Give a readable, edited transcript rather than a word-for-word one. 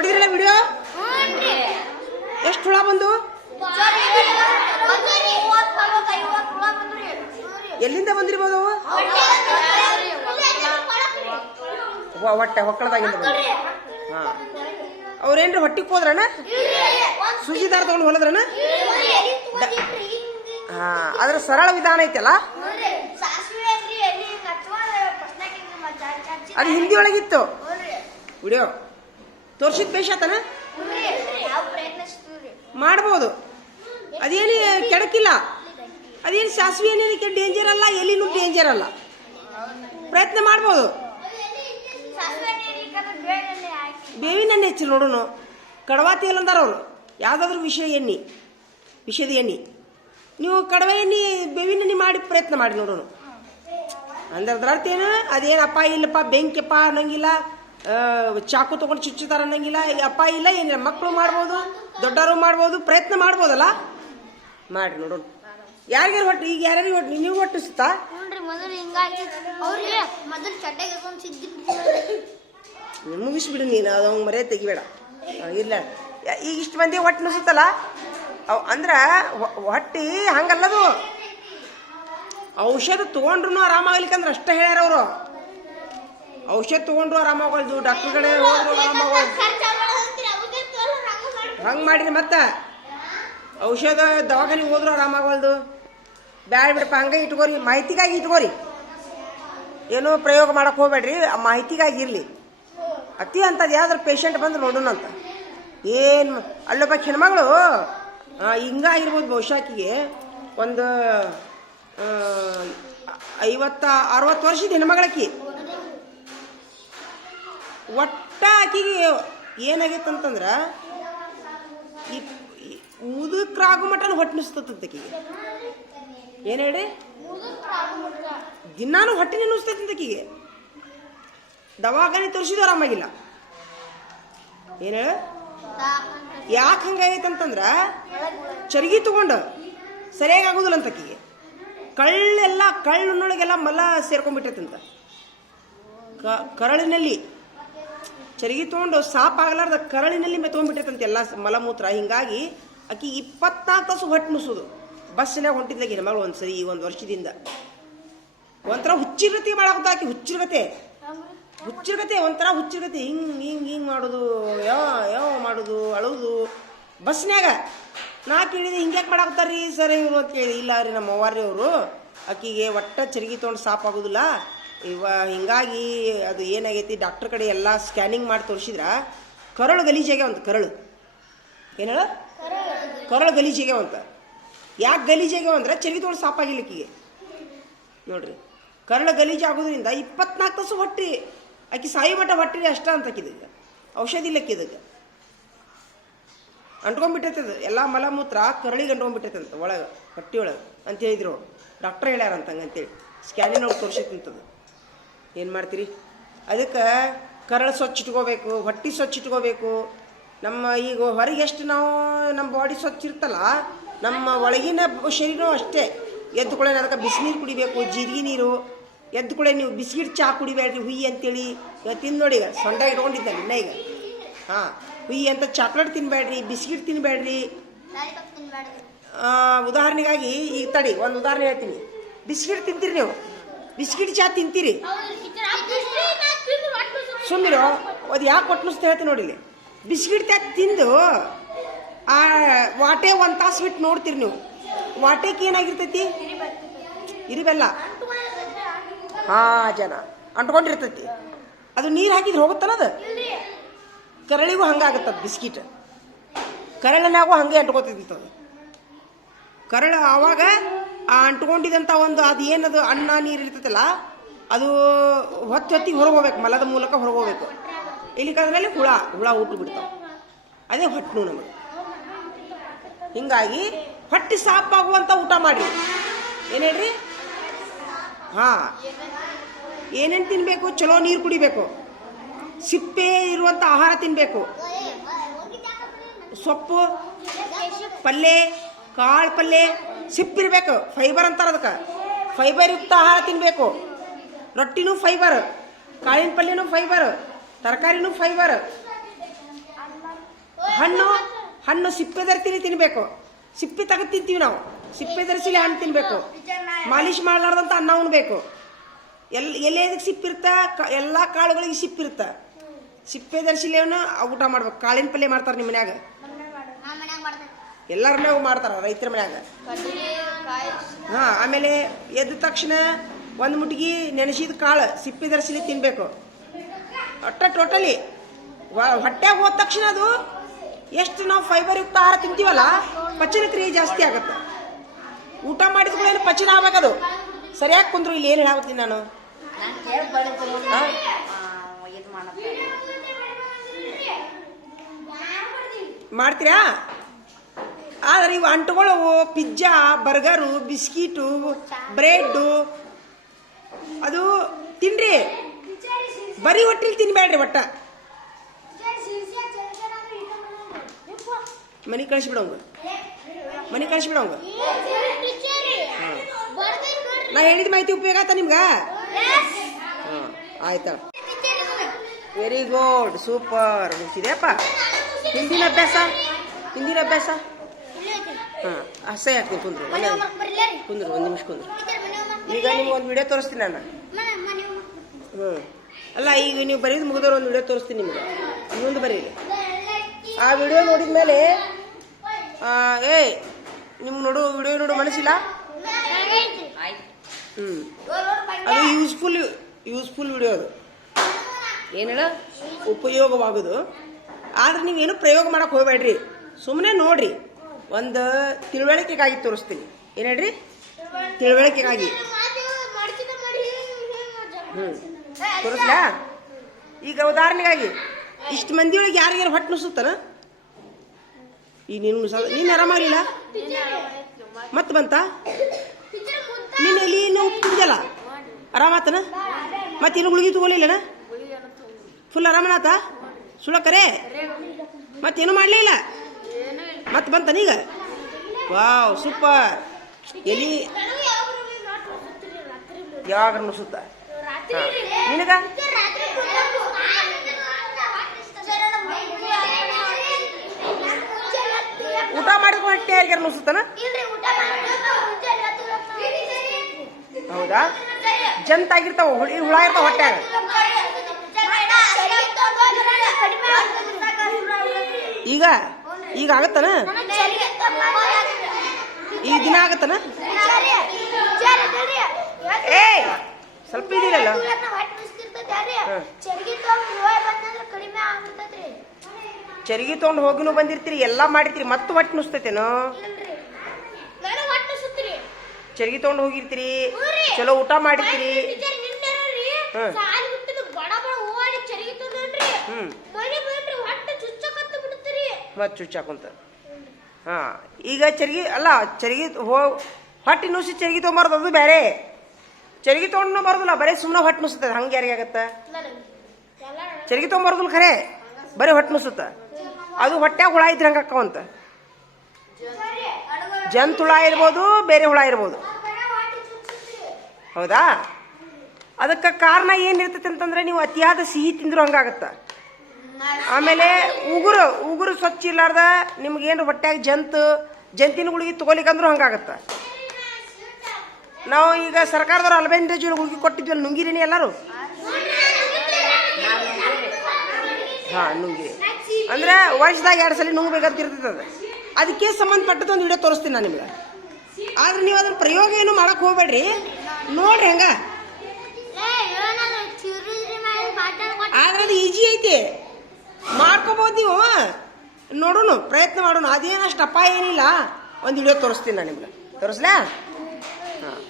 ನೋಡಿದ್ರಲ್ಲ ವಿಡಿಯೋ ಎಷ್ಟು ಹುಳ ಬಂದು ಎಲ್ಲಿಂದ ಬಂದಿರ್ಬೋದು ಅವು ಹೊಟ್ಟೆ ಹೊಕ್ಕಳದಾಗಿಂದ ಬಂದು ಹಾಂ ಅವ್ರೇನ್ರಿ ಹೊಟ್ಟಿಗೆ ಹೋದ್ರಣ ಸೂಜಿ ದಾರ ತಗೊಂಡು ಹೊಲದ್ರಣ ಹಾಂ ಅದ್ರ ಸರಳ ವಿಧಾನ ಐತಲ್ಲ ಅದು ಹಿಂದಿ ಒಳಗಿತ್ತು ವಿಡಿಯೋ ತೋರ್ಸಿದ್ ಬೇಷಾತನ ಮಾಡ್ಬೋದು ಅದೇನು ಕೆಡಕಿಲ್ಲ ಅದೇನು ಸಾಸಿವೆ ಏನೇನಕ್ಕೆ ಡೇಂಜರ್ ಅಲ್ಲ ಎಲ್ಲಿನೂ ಡೇಂಜರ್ ಅಲ್ಲ ಪ್ರಯತ್ನ ಮಾಡ್ಬೋದು ಬೇವಿನ ಎಣ್ಣೆ ಹೆಚ್ಚು ನೋಡೋಣ ಕಡವಾ ತೇಲ್ ಅಂದಾರ ಅವರು ಯಾವುದಾದ್ರೂ ವಿಷಯದ ಎಣ್ಣೆ ನೀವು ಕಡವೆ ಎಣ್ಣೆ ಬೇವಿನ ಎಣ್ಣೆ ಮಾಡಿ ಪ್ರಯತ್ನ ಮಾಡಿ ನೋಡೋಣ ಅಂದ್ರದ್ರರ್ಥ ಏನು ಅದೇನು ಅಪ್ಪ ಇಲ್ಲಪ್ಪ ಬೆಂಕಿಯಪ್ಪ ಅನ್ನಂಗಿಲ್ಲ ಚಾಕು ತೊಗೊಂಡು ಚುಚ್ಚುತ್ತಾರ ಅನ್ನಂಗಿಲ್ಲ ಅಪ್ಪ ಇಲ್ಲ ಏನಿಲ್ಲ ಮಕ್ಕಳು ಮಾಡ್ಬೋದು ದೊಡ್ಡವರು ಮಾಡ್ಬೋದು ಪ್ರಯತ್ನ ಮಾಡ್ಬೋದಲ್ಲ ಮಾಡಿ ನೋಡೋಣ ಯಾರಿಗಾರು ಹೊಟ್ಟೆ ಈಗ ಯಾರ್ಯಾರಿಗೆ ಹೊಟ್ಟೆ ನೀವು ಹೊಟ್ಟಿಸುತ್ತಾ ಮುಗಿಸ್ಬಿಡು ನೀನು ಅದು ಅವ್ನು ಮರ್ಯಾದೆ ತೆಗಿಬೇಡ ಇಲ್ಲ ಈಗ ಇಷ್ಟು ಮಂದಿ ಹೊಟ್ಟೆ ನುಸುತ್ತಲ್ಲ ಅವು ಅಂದ್ರೆ ಹೊಟ್ಟೆ ಹಂಗಲ್ಲದು ಔಷಧ ತೊಗೊಂಡ್ರು ಆರಾಮಾಗ್ಲಿಕ್ಕಂದ್ರೆ ಅಷ್ಟೇ ಹೇಳ್ಯಾರ ಅವರು ಔಷಧ ತೊಗೊಂಡ್ರು ಆರಾಮಾಗಲ್ದು ಡಾಕ್ಟರ್ ಕಡೆ ಹೋದ್ರು ಆರಾಮಾಗಲ್ದು ಹಂಗೆ ಮಾಡಿರಿ ಮತ್ತೆ ಔಷಧ ದವಾಖಾನಿಗೆ ಹೋದ್ರು ಆರಾಮಾಗಲ್ದು ಬ್ಯಾಡ ಬಿಡಪ್ಪ ಹಂಗೆ ಇಟ್ಕೋರಿ ಮಾಹಿತಿಗಾಗಿ ಇಟ್ಕೋರಿ ಏನೋ ಪ್ರಯೋಗ ಮಾಡಕ್ಕೆ ಹೋಗ್ಬೇಡ್ರಿ ಆ ಮಾಹಿತಿಗಾಗಿ ಇರಲಿ ಅತಿ ಅಂಥದ್ದು ಯಾವ್ದಾರು ಪೇಷಂಟ್ ಬಂದು ನೋಡೋಣ ಅಂತ ಏನು ಅಲ್ಲೊಬ್ಬ ಹೆಣ್ಮಗಳು ಹಿಂಗಾಗಿರ್ಬೋದು ಬಹುಶಾಕಿಗೆ ಒಂದು 50-60 ವರ್ಷದ ಹೆಣ್ಮಗಳಕ್ಕಿ ಒಟ್ಟ ಆಕಿಗೆ ಏನಾಗೈತಂತಂದ್ರೆ ಈ ಮುದುಕ್ರಾಗು ಮಟನ್ ಹೊಟ್ಟೆ ನುಸ್ತೈತಂತ ಆಕಿಗೆ ಏನು ಹೇಳಿ ದಿನಾನು ಹೊಟ್ಟೆ ನುಸ್ತೈತಂತ ಆಕಿಗೆ ದವಾಖಾನೆ ತೋರಿಸಿದ್ರು ಆರಾಮಾಗಿಲ್ಲ ಏನು ಹೇಳ ಯಾಕೆ ಹಂಗಾಗೈತಂತಂದ್ರೆ ಚರ್ಗಿ ತಗೊಂಡು ಸರಿಯಾಗಿ ಆಗೋದಿಲ್ಲ ಅಂತ ಆಕಿಗೆ ಕಳ್ಳನೊಳಗೆಲ್ಲ ಮಲ ಸೇರ್ಕೊಂಡ್ಬಿಟ್ಟೈತಂತ ಕರಳಿನಲ್ಲಿ ಚರಿಗೆ ತೊಗೊಂಡು ಸಾಪ್ ಆಗಲಾರ್ದ ಕರಳಿನಲ್ಲಿ ಮೆತ್ಕೊಂಡ್ಬಿಟ್ಟೈತಂತ ಎಲ್ಲ ಮಲಮೂತ್ರ ಹಿಂಗಾಗಿ ಆಕಿ 24 ತಾಸು ಹೊಟ್ಟೆ ನುಸೋದು ಬಸ್ಸಿನಾಗ ಹೊಂಟಿದ್ಲಾಗಿ ಹೆಣ್ಮಗಳು ಒಂದ್ಸರಿ ಈ 1 ವರ್ಷದಿಂದ ಒಂಥರ ಹುಚ್ಚಿರಗತಿ ಮಾಡಾಕತ್ತ ಆಕಿ ಹುಚ್ಚಿರಗತಿ ಒಂಥರ ಹುಚ್ಚಿರಗತಿ ಹಿಂಗೆ ಮಾಡೋದು ಯಾವ ಮಾಡೋದು ಅಳೋದು ಬಸ್ನ್ಯಾಗ ನಾ ಕೇಳಿದೆ ಹಿಂಗ್ಯಾಕೆ ಮಾಡಾಕತ್ತಾರ್ರಿ ಸರ್ ಇವರು ಅಂತ ಕೇಳಿ ಇಲ್ಲ ರೀ ನಮ್ಮ ಅವ್ವಾರ್ರಿ ಅವರು ಆಕಿಗೆ ಒಟ್ಟ ಚರಿಗೆ ತೊಗೊಂಡು ಸಾಪ್ ಆಗೋದಿಲ್ಲ ಹಿಂಗಾಗಿ ಅದು ಏನಾಗೈತಿ ಡಾಕ್ಟರ್ ಕಡೆ ಎಲ್ಲ ಸ್ಕ್ಯಾನಿಂಗ್ ಮಾಡಿ ತೋರಿಸಿದ್ರ ಕರಳು ಗಲೀಜಾಗ್ಯಾವಂತ ಕರಳು ಏನು ಹೇಳ ಕರಳು ಗಲೀಜಾಗ್ಯಾವಂತ ಯಾಕೆ ಗಲೀಜಾಗ್ಯಾವಂದ್ರೆ ಚರಿಗೆ ತೊಗೊಂಡು ಸಾಪ್ ಆಗಿಲ್ಲ ಆಕಿಗೆ ನೋಡ್ರಿ ಕರಳು ಗಲೀಜು ಆಗೋದ್ರಿಂದ 24 ತಾಸು ಹೊಟ್ಟೆ ಆಕಿ ಸಾಯಿ ಮಟ್ಟ ಹೊಟ್ಟೆ ಅಷ್ಟ ಅಂತ ಆಕಿದಾಗ ಔಷಧಿ ಇಲ್ಲಕ್ಕಿದಾಗ ಅಂಟ್ಕೊಂಡ್ಬಿಟ್ಟೈತದ ಎಲ್ಲ ಮಲಮೂತ್ರ ಕರಳಿಗೆ ಅಂಟ್ಕೊಂಡ್ಬಿಟ್ಟೈತಂತ ಒಳಗೆ ಹೊಟ್ಟೆ ಒಳಗೆ ಅಂತ ಹೇಳಿದ್ರು ಡಾಕ್ಟರ್ ಹೇಳ್ಯಾರಂತ ಹಂಗಂತೇಳಿ ಸ್ಕ್ಯಾನಿಂಗ್ ಒಳಗೆ ತೋರಿಸೈತಂತದು ಏನು ಮಾಡ್ತೀರಿ ಅದಕ್ಕೆ ಕರಳು ಸ್ವಚ್ಛ ಇಟ್ಕೋಬೇಕು ಹೊಟ್ಟೆ ಸ್ವಚ್ಛ ಇಟ್ಕೋಬೇಕು ನಮ್ಮ ಈಗ ಹೊರಗೆ ಎಷ್ಟು ನಾವು ನಮ್ಮ ಬಾಡಿ ಸ್ವಚ್ಛ ಇರ್ತಲ್ಲ ನಮ್ಮ ಒಳಗಿನ ಶರೀರ ಅಷ್ಟೇ ಎದ್ದು ಕೂಡ ಅದಕ್ಕೆ ಬಿಸಿನೀರು ಕುಡಿಬೇಕು ಜೀರಿಗೆ ನೀರು ಎದ್ದು ಕೂಡ ನೀವು ಬಿಸ್ಕಿಟ್ ಚಹಾ ಕುಡಿಬೇಡ್ರಿ ಹುಯ್ಯಿ ಅಂತೇಳಿ ತಿಂದು ನೋಡಿ ಈಗ ಸೊಂಡ ಇಟ್ಕೊಂಡಿದ್ದಲ್ಲಿ ಇನ್ನ ಈಗ ಹಾಂ ಹುಯ್ಯಿ ಅಂತ ಚಾಕ್ಲೇಟ್ ತಿನ್ಬೇಡ್ರಿ ಬಿಸ್ಕಿಟ್ ತಿನ್ಬೇಡ್ರಿ ಉದಾಹರಣೆಗಾಗಿ ಈಗ ತಡಿ ಒಂದು ಉದಾಹರಣೆ ಹೇಳ್ತೀನಿ ಬಿಸ್ಕಿಟ್ ತಿಂತೀರಿ ನೀವು ಬಿಸ್ಕಿಟ್ ಚಹಾ ತಿಂತೀರಿ ಸುಮ್ಮಿರೋ ಅದು ಯಾಕೆ ಕೊಟ್ಟು ಹೇಳ್ತೀನಿ ನೋಡಿಲಿ ಬಿಸ್ಕಿಟ್ ತ್ಯಾಕ್ ತಿಂದು ಆ ವಾಟೆ 1 ತಾಸು ಬಿಟ್ಟು ನೋಡ್ತೀರಿ ನೀವು ವಾಟೆಗೆ ಏನಾಗಿರ್ತೈತಿ ಇರಿಬೆಲ್ಲ ಜನ ಅಂಟ್ಕೊಂಡಿರ್ತೈತಿ ಅದು ನೀರು ಹಾಕಿದ್ರೆ ಹೋಗುತ್ತಲ್ಲ ಕರಳಿಗೂ ಹಂಗಾಗತ್ತದ ಬಿಸ್ಕಿಟ್ ಕರಳಿನಾಗೂ ಹಂಗೆ ಅಂಟ್ಕೋತಿರ್ತದೆ ಕರಳು ಆವಾಗ ಆ ಅಂಟ್ಕೊಂಡಿದಂಥ ಒಂದು ಅದು ಏನದು ಅನ್ನ ನೀರು ಇರ್ತೈತಲ್ಲ ಅದು ಹೊತ್ತಿಗೆ ಹೊರಗೆ ಹೋಗ್ಬೇಕು ಮಲದ ಮೂಲಕ ಹೊರಗೆ ಹೋಗ್ಬೇಕು ಇಲ್ಲಿಕಂದ್ರಲ್ಲಿ ಹುಳ ಊಟ ಬಿಡ್ತಾವೆ ಅದೇ ಹೊಟ್ಟೆ ನಮಗೆ ಹಿಂಗಾಗಿ ಹೊಟ್ಟೆ ಸಾಪಾಗುವಂಥ ಊಟ ಮಾಡಿರಿ ಏನು ಹೇಳ್ರಿ ಹಾಂ ಏನೇನು ತಿನ್ನಬೇಕು ಚಲೋ ನೀರು ಕುಡಿಬೇಕು ಸಿಪ್ಪೆ ಇರುವಂಥ ಆಹಾರ ತಿನ್ನಬೇಕು ಸೊಪ್ಪು ಪಲ್ಯ ಕಾಳು ಪಲ್ಯ ಸಿಪ್ಪಿರ್ಬೇಕು ಫೈಬರ್ ಅಂತಾರೆ ಅದಕ್ಕೆ ಫೈಬರ್ ಯುಕ್ತ ಆಹಾರ ತಿನ್ನಬೇಕು ರೊಟ್ಟಿನೂ ಫೈಬರ್ ಕಾಳಿನ ಪಲ್ಯನೂ ಫೈಬರ್ ತರಕಾರಿನೂ ಫೈಬರ್ ಹಣ್ಣು ಸಿಪ್ಪೆ ಧರಿತೀನಿ ತಿನ್ಬೇಕು. ಸಿಪ್ಪೆ ತೆಗೆದು ತಿಂತೀವಿ ನಾವು. ಸಿಪ್ಪೆ ಧರಿಸಿಲಿ ಹಣ್ಣು ತಿನ್ಬೇಕು. ಮಾಲಿಶ್ ಮಾಡಲಾರ್ದಂತ ಅನ್ನ ಉಣ್ಬೇಕು. ಎಲೆದಕ್ಕೆ ಸಿಪ್ಪಿರ್ತ, ಎಲ್ಲ ಕಾಳುಗಳಿಗೆ ಸಿಪ್ಪಿರ್ತ. ಸಿಪ್ಪೆ ಧರಿಸಿಲಿ ಊಟ ಮಾಡ್ಬೇಕು. ಕಾಳಿನ ಪಲ್ಯ ಮಾಡ್ತಾರೆ ನಿಮ್ಮ ಮನ್ಯಾಗ, ಎಲ್ಲರ ಮನ್ಯಾಗ ಮಾಡ್ತಾರ, ರೈತರ ಮನ್ಯಾಗ. ಆಮೇಲೆ ಎದ್ದ ತಕ್ಷಣ ಒಂದು ಮುಟ್ಟಿಗೆ ನೆನೆಸಿದ ಕಾಳು ಸಿಪ್ಪೆ ಧರಿಸಿಲಿ ತಿನ್ಬೇಕು. ಟೋಟಲಿ ಹೊಟ್ಟೆಗೆ ಹೋದ ತಕ್ಷಣ ಅದು ಎಷ್ಟು ನಾವು ಫೈಬರ್ ಯುಕ್ತ ಆಹಾರ ತಿಂತೀವಲ್ಲ, ಪಚನ ಕ್ರಿಯೆ ಜಾಸ್ತಿ ಆಗುತ್ತೆ. ಊಟ ಮಾಡಿದ ಕೂಡ ಏನು ಪಚನ ಆಗ್ಬೇಕದು. ಸರಿಯಾಗಿ ಕುಂದ್ರು. ಇಲ್ಲಿ ಏನು ಹೇಳಾಗ್ತೀನಿ ನಾನು, ಮಾಡ್ತೀರಾ? ಆದರೆ ಇವು ಅಂಟುಗಳು ಪಿಜ್ಜಾ, ಬರ್ಗರು, ಬಿಸ್ಕಿಟು, ಬ್ರೆಡ್ಡು ಅದು ತಿನ್ರಿ. ಬರೀ ಹೊಟ್ಟಿಲಿ ತಿನ್ಬೇಡ್ರಿ. ಒಟ್ಟ ಮನೆ ಕಳಿಸ್ಬಿಡೋಂಗ, ಮನೆ ಕಳಿಸ್ಬಿಡೋಂಗ. ನಾ ಹೇಳಿದ ಮಾಹಿತಿ ಉಪಯೋಗ ಆಯ್ತಾ ನಿಮ್ಗೆ? ಆಯ್ತಾ, ವೆರಿ ಗುಡ್, ಸೂಪರ್. ಮುಗಿಸಿದೆಯಪ್ಪ. ಹಿಂದಿನ ಅಭ್ಯಾಸ ಅಸಹ್ಯ ಆಗ್ತೀನಿ. ಕುಂದ್ರು ಒಂದು ನಿಮಿಷ ಕುಂದ್ರು. ಈಗ ನಿಮ್ಗೆ ಒಂದು ವಿಡಿಯೋ ತೋರಿಸ್ತೀನಿ ನಾನು. ಅಲ್ಲ, ಈಗ ನೀವು ಬರೀದು ಮುಗಿದವ್ರು ಒಂದು ವಿಡಿಯೋ ತೋರಿಸ್ತೀನಿ ನಿಮ್ಗೆ. ಇನ್ನೊಂದು ಬರೀರಿ. ಆ ವಿಡಿಯೋ ನೋಡಿದ ಮೇಲೆ ನಿಮ್ಗೆ ವಿಡಿಯೋ ನೋಡೋ ಮನಸ್ಸಿಲ್ಲ? ಅದು ಯೂಸ್ಫುಲ್ ವಿಡಿಯೋ. ಅದು ಏನು ಹೇಳ, ಉಪಯೋಗವಾಗೋದು. ಆದ್ರೆ ನೀವೇನು ಪ್ರಯೋಗ ಮಾಡಕ್ಕೆ ಹೋಗ್ಬೇಡ್ರಿ, ಸುಮ್ಮನೆ ನೋಡ್ರಿ. ಒಂದು ತಿಳುವಳಿಕೆಗಾಗಿ ತೋರಿಸ್ತೀನಿ. ಏನು ಹೇಳ್ರಿ? ತಿಳುವಳಿಕೆಗಾಗಿ. ತೋರಿಸ್ಲಾ? ಈಗ ಉದಾಹರಣೆಗಾಗಿ ಇಷ್ಟು ಮಂದಿ ಒಳಗೆ ಯಾರಿಗಾರು ಹೊಟ್ಟೆ ನುಸುತ್ತಾನ? ಈಗ ನೀನು ಆರಾಮಾಗಿಲ್ಲ ಮತ್ತೆ ಬಂತ? ನೀನು ಎಲ್ಲಿ ಉಪ್ಪು ತಿಂದಲ್ಲ, ಆರಾಮಾತನ? ಮತ್ತೇನು ಗುಳಿಗೆ ತಗೊಲಿಲ್ಲನ? ಫುಲ್ ಆರಾಮನಾತ? ಸುಳ್ಳ ಕರೆ? ಮತ್ತೇನು ಮಾಡಲೇ ಇಲ್ಲ, ಮತ್ತೆ ಬಂತನೀಗ? Wow, super. ಎಲ್ಲಿ ಯಾವಾಗ ನುಸುತ್ತ ನಿನಗ? ಊಟ ಮಾಡಿದ ಹೊಟ್ಟೆ ಯಾರಿಗಾರ ನುಸುತ್ತಾನ? ಹೌದಾ? ಜಂತಾಗಿರ್ತಾವ, ಹುಳ ಇರ್ತಾವ ಹೊಟ್ಟೆಯಾಗ. ಈಗ ಆಗತ್ತನ? ಈಗ ದಿನ ಆಗತ್ತನ? ಸ್ವಲ್ಪ ಇದೀರಲ್ಲ. ಚರಿಗೆ ತಗೊಂಡು ಹೋಗಿನೂ ಬಂದಿರ್ತೀರಿ, ಎಲ್ಲಾ ಮಾಡಿರ್ತೀರಿ, ಮತ್ತೆ ಹೊಟ್ಟೆ ನುಸ್ತೈತೇನೋ? ಚರಿಗೆ ತಗೊಂಡು ಹೋಗಿರ್ತೀರಿ, ಚಲೋ ಊಟ ಮಾಡಿರ್ತೀರಿ. ಮತ್ತೆ ಚುಚ್ಚಾಕುಂತ. ಈಗ ಚರಿಗೆ ಅಲ್ಲ, ಚರಿಗೆ ಹೊಟ್ಟೆ ನುಸಿ ಚರಿಗೆ ತೊಗೊಂಬಾರ್ದು, ಅದು ಬೇರೆ. ಚರಿಗೆ ತೊಗೊಂಡು ಬರೋದಿಲ್ಲ, ಬರೀ ಸುಮ್ಮನೆ ಹೊಟ್ಟೆ ನುಸ್ತದೆ. ಹಂಗೆ ಯಾರಿಗಾಗತ್ತ? ಚರಿಗೆ ತೊಗೊಂಬಾರ್ದಿಲ್ಲ, ಖರೆ ಬರೀ ಹೊಟ್ಟೆ ನುಸುತ್ತ. ಅದು ಹೊಟ್ಟೆಗೆ ಹುಳ ಇದ್ರೆ ಹಂಗೆ ಅಕ್ಕವಂತ. ಜಂತು ಹುಳ ಇರ್ಬೋದು, ಬೇರೆ ಹುಳ ಇರ್ಬೋದು. ಹೌದಾ? ಅದಕ್ಕೆ ಕಾರಣ ಏನಿರ್ತೈತೆ ಅಂತಂದ್ರೆ, ನೀವು ಅತಿಯಾದ ಸಿಹಿ ತಿಂದ್ರು ಹಂಗಾಗತ್ತ. ಆಮೇಲೆ ಉಗುರು ಸ್ವಚ್ಛ ಇರ್ಲಾರ್ದ ನಿಮ್ಗೇನು ಹೊಟ್ಯಾಗ ಜಂತಿನ ಗುಳಿಗೆ ತಗೋಲಿಕ್ಕಂದ್ರೂ ಹಂಗಾಗತ್ತ. ನಾವು ಈಗ ಸರ್ಕಾರದವ್ರು ಅಲ್ಬೆಂಡೇಜ್ ಗುಳಿಗೆ ಕೊಟ್ಟಿದ್ವಲ್ಲ, ನುಂಗಿರಿನಿ ಎಲ್ಲರೂ? ನುಂಗಿರಿ ಅಂದ್ರೆ ವರ್ಷದಾಗ 2 ಸಲ ನುಂಗ್ಬೇಕಂತ ಇರ್ತೈತೆ. ಅದು ಅದಕ್ಕೆ ಸಂಬಂಧಪಟ್ಟದ್ದು ಒಂದು ವಿಡಿಯೋ ತೋರಿಸ್ತೀನಿ ನಾನು ನಿಮ್ಗೆ. ಆದ್ರೆ ನೀವು ಅದನ್ನ ಪ್ರಯೋಗ ಏನು ಮಾಡಕ್ ಹೋಗ್ಬೇಡ್ರಿ, ನೋಡ್ರಿ ಹಂಗ. ಆದ್ರೆ ಅದು ಈಜಿ ಐತಿ, ಮಾಡ್ಕೋಬಹುದು ನೀವು. ನೋಡೋಣ, ಪ್ರಯತ್ನ ಮಾಡೋಣ. ಅದೇನಷ್ಟು ಅಪಾಯ ಏನಿಲ್ಲ. ಒಂದು ವಿಡಿಯೋ ತೋರಿಸ್ತೀನಿ ನಾನು ನಿಮ್ಗೆ. ತೋರಿಸ್ಲಾ? ಹಾಂ.